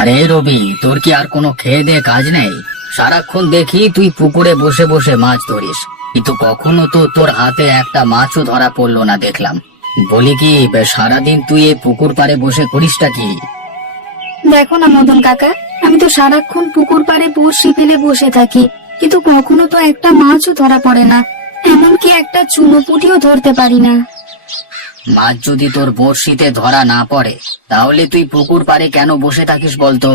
আরে রবি, তোর কি আর কোনো খেয়ে দে কাজ নেই? সারাক্ষণ দেখি তুই পুকুরে বসে বসে মাছ ধরিস, কিন্তু কখনো তো তোর হাতে একটা মাছও ধরা পড়লো না দেখলাম। বলি কি, সারাদিন তুই এই পুকুর পাড়ে বসে করিসটা কি? দেখো না মদন কাকা, আমি তো সারাক্ষণ পুকুর পাড়ে বড়শি ফেলে বসে থাকি, কিন্তু কখনো তো একটা মাছও ধরা পড়ে না। এমনকি একটা চুনোপুঁটিও ধরতে পারি না। মাছ যদি তোর বড়শিতে ধরা না পড়ে, তাহলে তুই পুকুর পাড়ে কেন বসে থাকিস বলতো?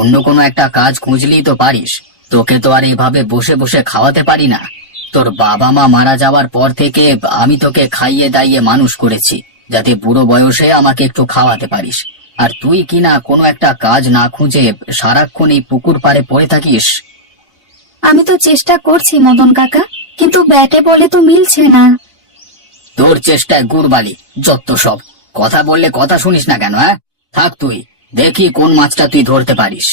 অন্য কোনো একটা কাজ খুঁজলেই তো পারিস। তোকে তো আর এভাবে বসে বসে খাওয়াতে পারি না। তোর বাবা মা মারা যাওয়ার পর থেকে আমি তোকে খাইয়ে দাইয়ে মানুষ করেছি, যাতে বুড়ো বয়সে আমাকে একটু খাওয়াতে পারিস। আর তুই কিনা কোনো একটা কাজ না খুঁজে সারাক্ষণ এই পুকুর পাড়ে পড়ে থাকিস। আমি তো চেষ্টা করছি মদন কাকা, কিন্তু ব্যাটে বলে তো মিলছে না। তোর চেষ্টায় গুড়বালি, যত সব। কথা বললে কথা শুনিস না কেন? হ্যাঁ, থাক তুই, দেখি কোন মাছটা তুই ধরতে পারিস।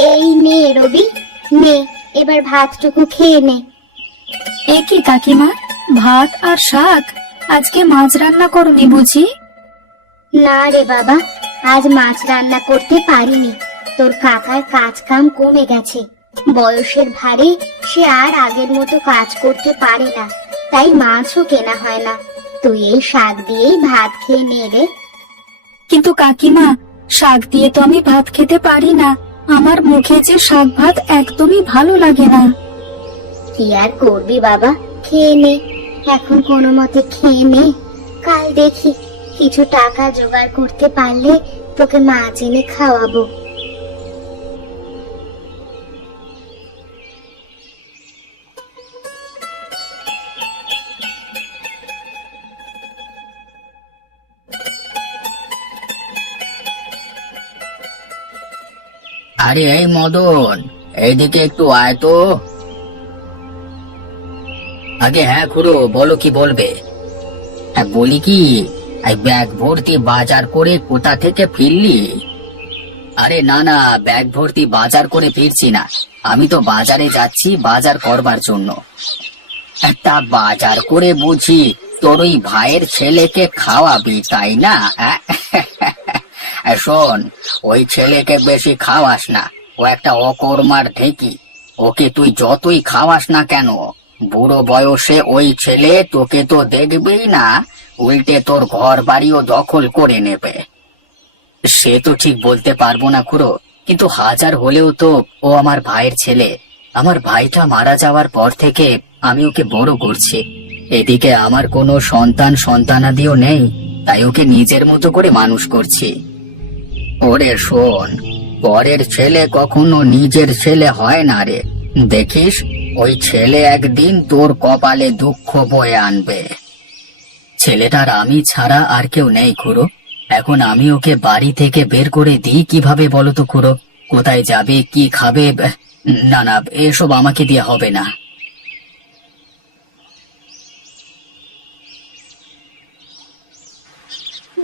এই নে রবি, নে এবার ভাতটুকু খেয়ে নে। এ কি কাকিমা, ভাত আর শাক? আজকে মাছ রান্না করনি বুঝি? না রে বাবা, আজ মাছ রান্না করতে পারিনি। তোর কাকার কাজ কাম কমে গেছে, বয়সের ভারে সে আর আগের মতো কাজ করতে পারে না, তাই মাছও কেনা হয় না। তুই এই শাক দিয়েই ভাত খেয়ে নে রে। কিন্তু কাকিমা, শাক দিয়ে তো আমি ভাত খেতে পারি না। আমার মুখে যে শাক ভাত একদমই ভালো লাগে না। কি আর করবি বাবা, খেয়ে নে, এখন কোনো মতে খেয়ে নে। কাল দেখি কিছু টাকা জোগাড় করতে পারলে তোকে মাছ এনে খাওয়াবো। আরে এই মদন, এইদিকে একটু আয় তো। আগে হ্যাঁ খুড়ো, বলো কি বলবে? হ্যাঁ বলি কি, এই ব্যাগ ভর্তি বাজার করে কোথা থেকে ফিরলি? আরে না না, ব্যাগ ভর্তি বাজার করে ফিরছি না, আমি তো বাজারে যাচ্ছি বাজার করবার জন্য। একটা বাজার করে বুঝি তোর ওই ভাইয়ের ছেলেকে খাওয়াবি, তাই না? শোন, ওই ছেলেকে বেশি খাওয়াস না, ও একটা অকর্মার ঢেকি। ওকে তুই যতই খাওয়াস না কেন, বুড়ো বয়সে ওই ছেলে তোকে তো দেখবেই না, উল্টে তোর ঘর বাড়িও দখল করে নেবে। সে তো ঠিক বলতে পারবো না খুড়ো, কিন্তু হাজার হলেও তো ও আমার ভাইয়ের ছেলে। আমার ভাইটা মারা যাওয়ার পর থেকে আমি ওকে বড় করছি। এদিকে আমার কোনো সন্তানাদিও নেই, তাই ওকে নিজের মতো করে মানুষ করছি। ওরে শোন, পরের ছেলে কখনো নিজের ছেলে হয় না রে। দেখিস, ওই ছেলে একদিন তোর কপালে দুঃখ বয়ে আনবে। ছেলেটার আমি ছাড়া আর কেউ নেই খুড়ো। এখন আমি ওকে বাড়ি থেকে বের করে দিই কিভাবে বলো তো খুড়ো? কোথায় যাবে, কি খাবে? না না, এসব আমাকে দিয়ে হবে না।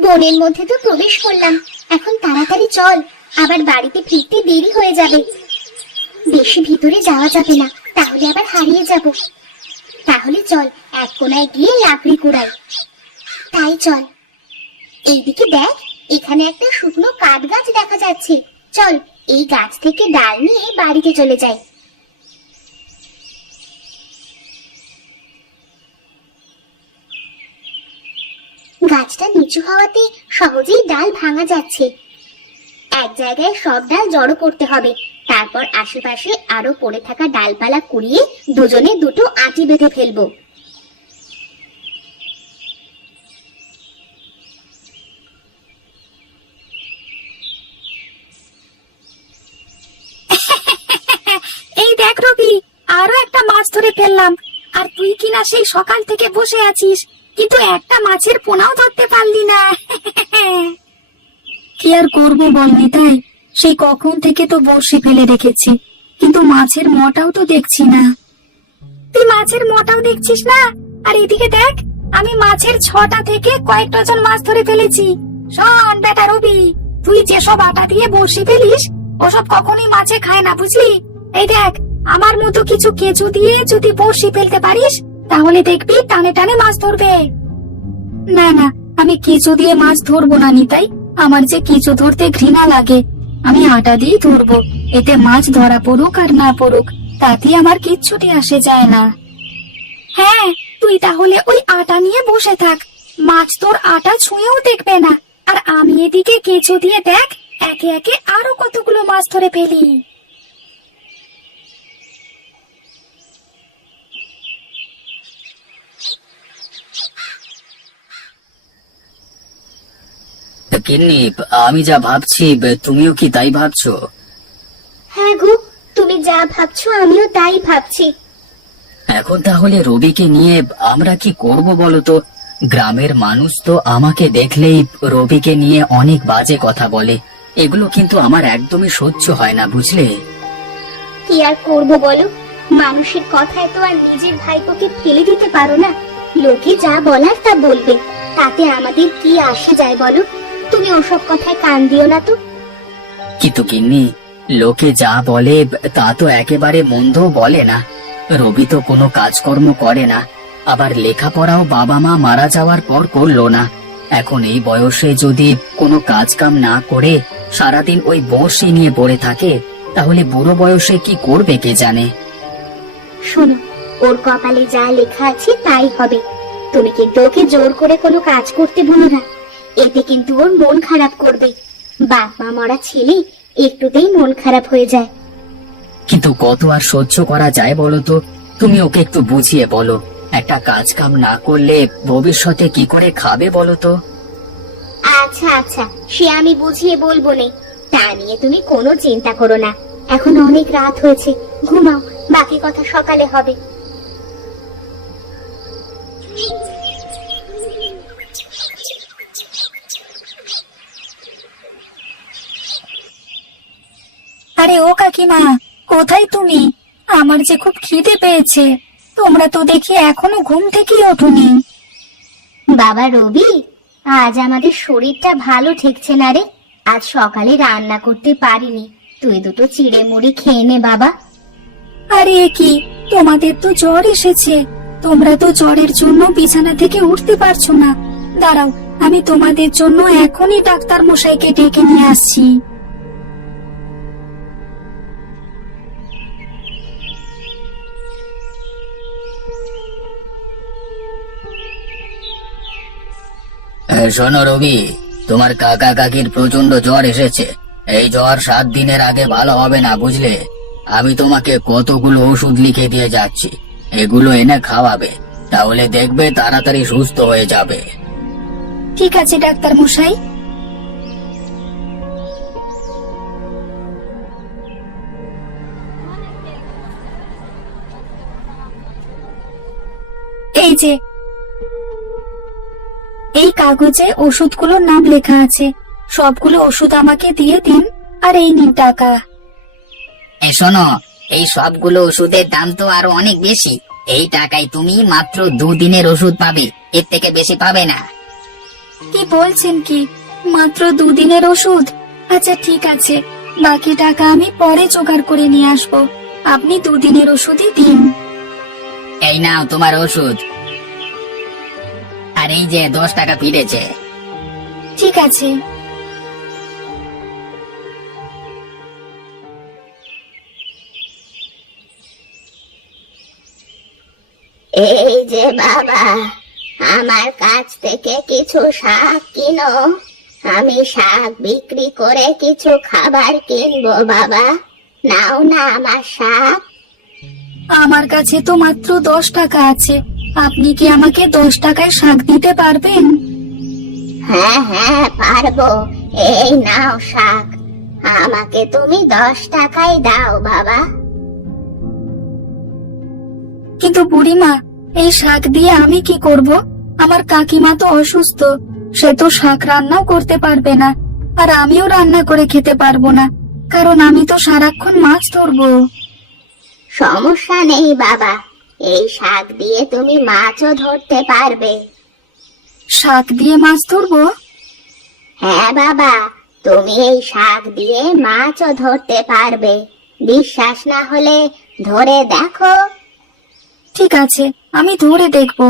বনের মধ্যে তো প্রবেশ করলাম, এখন তাড়াতাড়ি চল, আবার বাড়িতে ফিরতে দেরি হয়ে যাবে। বেশি ভিতরে যাওয়া যাবে না, তাহলে আবার হারিয়ে যাব। তাহলে চল এক কোনায় গিয়ে লাকড়ি কুড়াই। তাই চল। এইদিকে দেখ, এখানে একটা শুকনো কাঠ গাছ দেখা যাচ্ছে। চল এই গাছ থেকে ডাল নিয়ে বাড়িতে চলে যাই। গাছটা নিচু হওয়াতে সহজেই ডাল ভাঙা যাচ্ছে। এক জায়গায় সব ডাল জড়ো করতে হবে, তারপর আশেপাশে আরো পড়ে থাকা ডালপালা কুড়িয়ে দুজনে দুটো আটি বেঁধে ফেলবো। এই দেখ রবি, আরো একটা মাছ ধরে ফেললাম। আর তুই কিনা সেই সকাল থেকে বসে আছিস, কিন্তু একটা মাছের পোনাও ধরতে পারলি না। কি আর করবো বল নিতাই, সেই কখন থেকে তো বড়শি ফেলে রেখেছি, কিন্তু মাছের মটাও তো দেখছি না। তুই মাছের মটাও দেখছিস না? আর এদিকে দেখ, আমি মাছের 6টা থেকে কয়েক ডজন মাছ ধরে ফেলেছি। শোন বেটা রবি, তুই যেসব আটা দিয়ে বড়শি ফেলিস, ওসব কখনোই মাছে খায় না, বুঝলি? এই দেখ, আমার মতো কিছু কেঁচো দিয়ে যদি বড়শি ফেলতে পারিস তাহলে দেখবি টানে টানে মাছ ধরবে। না না, আমি কেঁচো দিয়ে মাছ ধরবো না নিতাই। আমার যে কেঁচো ধরতে ঘৃণা লাগে। আমি আটা দিয়ে ধরবো, এতে মাছ ধরা পড়ুক আর না পড়ুক তাতে আমার কিচ্ছুটি আসে যায় না। হ্যাঁ, তুই তাহলে ওই আটা নিয়ে বসে থাক, মাছ তোর আটা ছুঁয়েও দেখবে না। আর আমি এদিকে কেঁচো দিয়ে দেখ একে একে আরো কতগুলো মাছ ধরে ফেলি। গিন্নি, আমি যা ভাবছি তুমিও কি তাই ভাবছো? হ্যাঁ গো, তুমি যা ভাবছো আমিও তাই ভাবছি। এখন তাহলে রবিকে নিয়ে আমরা কি করব বলো তো? গ্রামের মানুষ তো আমাকে দেখলেই রবিকে নিয়ে অনেক বাজে কথা বলে। এগুলো কিন্তু আমার একদমই সহ্য হয় না, বুঝলে? কি আর করবো বলো, মানুষের কথায় তো আর নিজের ভাইপোকে ফেলে দিতে পারো না। লোকে যা বলার তা বলবে, তাতে আমাদের কি আসে যায় বলো? তুমি ওসব কথায় কান দিও না তো। কিন্তু গিন্নি, লোকে যা বলে তা তো একেবারে মন্দ বলে না। রবি তো কোনো কাজকর্ম করে না, আবার লেখাপড়াও বাবা মা মারা যাওয়ার পর করলো না। এখন এই বয়সে যদি কোনো কাজ কাম না করে সারাদিন ওই বড়শি নিয়ে পড়ে থাকে, তাহলে বুড়ো বয়সে কি করবে কে জানে। শোনো, ওর কপালে যা লেখা আছে তাই হবে। তুমি কিন্তু ওকে জোর করে কোনো কাজ করতে ভুলো না, এতে কিন্তু ওর মন খারাপ করবে। বাপ মা মরা ছেলে একটুতেই মন খারাপ হয়ে যায়। কিন্তু কত আর সহ্য করা যায় বলো তো? তুমি ওকে একটু বুঝিয়ে বলো, একটা কাজ কাম না করলে ভবিষ্যতে কি করে খাবে বলো তো? আচ্ছা আচ্ছা, সে আমি বুঝিয়ে বলবো নে, তা নিয়ে তুমি কোনো চিন্তা করো না। এখন অনেক রাত হয়েছে, ঘুমাও, বাকি কথা সকালে হবে। আরে ও কাকিমা, কোথায় তুমি? আমার যে খুব খিদে পেয়েছে। তোমরা তো দেখি এখনো ঘুম থেকেই ওঠোনি। বাবা রবি, আজ আমাদের শরীরটা ভালো ঠেকছে না রে। আজ সকালে রান্না করতে পারিনি, তুই দুটো চিড়ে মুড়ি খেয়ে নে বাবা। আরে এ কি, তোমাদের তো জ্বর এসেছে। তোমরা তো জ্বরের জন্য বিছানা থেকে উঠতে পারছো না। দাঁড়াও, আমি তোমাদের জন্য এখনই ডাক্তার মশাইকে ডেকে নিয়ে আসছি। শোনো রবি, তোমার কাকা কাকির প্রচন্ড জ্বর এসেছে। এই জ্বর 7 দিনের আগে ভালো হবে না, বুঝলে? আমি তোমাকে কতগুলো ওষুধ লিখে দিয়ে যাচ্ছি, এগুলো এনে খাওয়াবে, তাহলে দেখবে তাড়াতাড়ি সুস্থ হয়ে যাবে। ঠিক আছে ডাক্তার মশাই। এই যে, এই কাগজে ওষুধগুলোর নাম লেখা আছে। সবগুলো ওষুধ আমাকে দিয়ে দিন, আর এই নিন টাকা। শোনো, এই সবগুলো ওষুধের দাম তো আরো অনেক বেশি। এই টাকায় তুমি মাত্র 2 দিনের ওষুধ পাবে, এর থেকে বেশি পাবে না। কি বলছেন কি? মাত্র 2 দিনের ওষুধ? আচ্ছা ঠিক আছে, বাকি টাকা আমি পরে জোগাড় করে নিয়ে আসবো। আপনি 2 দিনের ওষুধই দিন। এই নাও তোমার ওষুধ, আর এই যে 10 টাকা ফিরেছে। ঠিক আছে। এই যে বাবা, আমার কাছ থেকে কিছু শাক কিনো, আমি শাক বিক্রি করে কিছু খাবার কিনবো বাবা। নাও না আমার শাক। আমার কাছে তো মাত্র 10 টাকা আছে। আপনি কি আমাকে 10 টাকায় শাক দিতে পারবেন? হ্যাঁ হ্যাঁ পারবো, এই নাও শাক, আমাকে তুমি 10 টাকাই দাও বাবা। কিন্তু বুড়িমা, এই শাক দিয়ে আমি কি করব? আমার কাকিমা তো অসুস্থ, সে তো শাক রান্নাও করতে পারবে না, আর আমিও রান্না করে খেতে পারবো না, কারণ আমি তো সারাক্ষণ মাছ ধরবো। সমস্যা নেই বাবা, এই শাক দিয়ে তুমি মাছও ধরতে পারবে। শাক দিয়ে মাছ ধরবো? হ্যাঁ বাবা, তুমি এই শাক দিয়ে মাছও ধরতে পারবে। বিশ্বাস না হলে ধরে দেখো। ঠিক আছে, আমি ধরে দেখবো।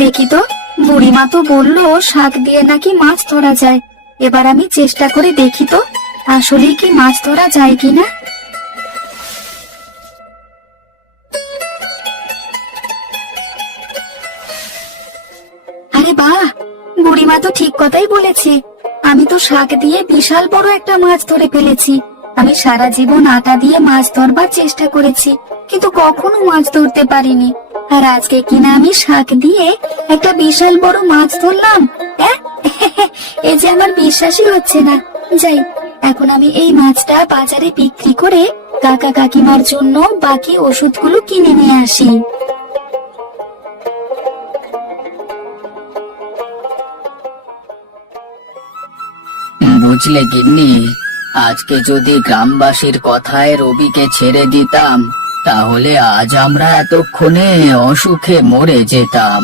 দেখি তো, বুড়িমা তো বললো শাক দিয়ে নাকি মাছ ধরা যায়। এবার আমি চেষ্টা করে দেখি তো আসলে কি মাছ ধরা যায় কিনা। আরে বাহ, বুড়িমা তো ঠিক কথাই বলেছে। আমি তো শাক দিয়ে বিশাল বড় একটা মাছ ধরে ফেলেছি। আমি সারা জীবন আটা দিয়ে মাছ ধরবার চেষ্টা করেছি, কিন্তু কখনো মাছ ধরতে পারিনি। আর আজকে কিনা আমি শাক দিয়ে একটা বিশাল বড় মাছ ধরলাম। হ্যাঁ, এই যে আমার বিশ্বাসই হচ্ছে না। যাই, এখন আমি এই মাছটা বাজারে বিক্রি করে কাকা কাকিমার জন্য বাকি ওষুধগুলো কিনে নিয়ে আসি। বুঝলে গিন্নি, আজকে যদি গ্রামবাসীর কথায় রবিকে ছেড়ে দিতাম, তাহলে আজ আমরা এতক্ষণে অসুখে মরে যেতাম।